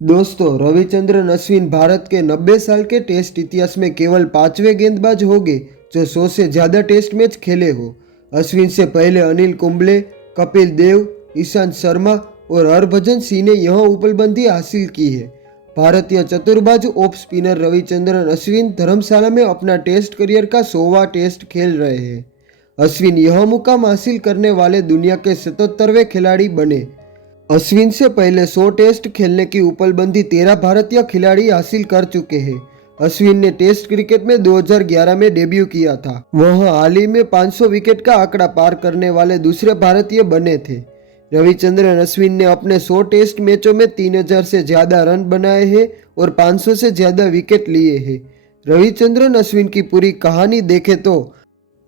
दोस्तों, रविचंद्रन अश्विन भारत के 90 साल के टेस्ट इतिहास में केवल 5वें गेंदबाज होंगे जो 100 से ज़्यादा टेस्ट मैच खेले हो। अश्विन से पहले अनिल कुंबले, कपिल देव, ईशांत शर्मा और हरभजन सिंह ने यह उपलब्धि हासिल की है। भारतीय चतुरबाज ऑफ स्पिनर रविचंद्रन अश्विन धर्मशाला में अपना टेस्ट करियर का 100वां टेस्ट खेल रहे हैं। अश्विन यह मुकाम हासिल करने वाले दुनिया के 77वें खिलाड़ी बने। अश्विन से पहले 100 टेस्ट खेलने की उपलब्धि 13 भारतीय खिलाड़ी हासिल कर चुके हैं। अश्विन ने टेस्ट क्रिकेट में 2011 में डेब्यू किया था। वह हाल ही में 500 विकेट का आंकड़ा पार करने वाले दूसरे भारतीय बने थे। रविचंद्रन अश्विन ने अपने 100 टेस्ट मैचों में 3000 से ज़्यादा रन बनाए हैं और 500 से ज़्यादा विकेट लिए हैं। रविचंद्रन अश्विन की पूरी कहानी देखें तो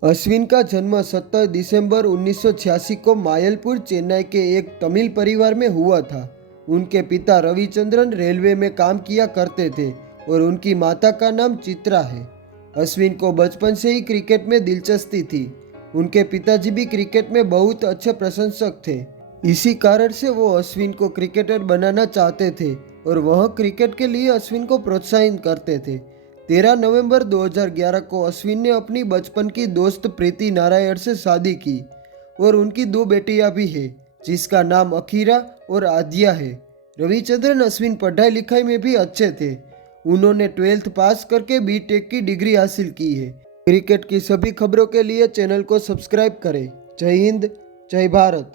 अश्विन का जन्म 17 दिसंबर 1986 को मायलपुर, चेन्नई के एक तमिल परिवार में हुआ था। उनके पिता रविचंद्रन रेलवे में काम किया करते थे और उनकी माता का नाम चित्रा है। अश्विन को बचपन से ही क्रिकेट में दिलचस्पी थी। उनके पिताजी भी क्रिकेट में बहुत अच्छे प्रशंसक थे। इसी कारण से वो अश्विन को क्रिकेटर बनाना चाहते थे और वह क्रिकेट के लिए अश्विन को प्रोत्साहित करते थे। 13 नवंबर 2011 को अश्विन ने अपनी बचपन की दोस्त प्रीति नारायण से शादी की और उनकी 2 बेटियां भी हैं, जिसका नाम अखीरा और आद्या है। रविचंद्रन अश्विन पढ़ाई लिखाई में भी अच्छे थे। उन्होंने 12th पास करके बीटेक की डिग्री हासिल की है। क्रिकेट की सभी खबरों के लिए चैनल को सब्सक्राइब करें। जय हिंद, जय भारत।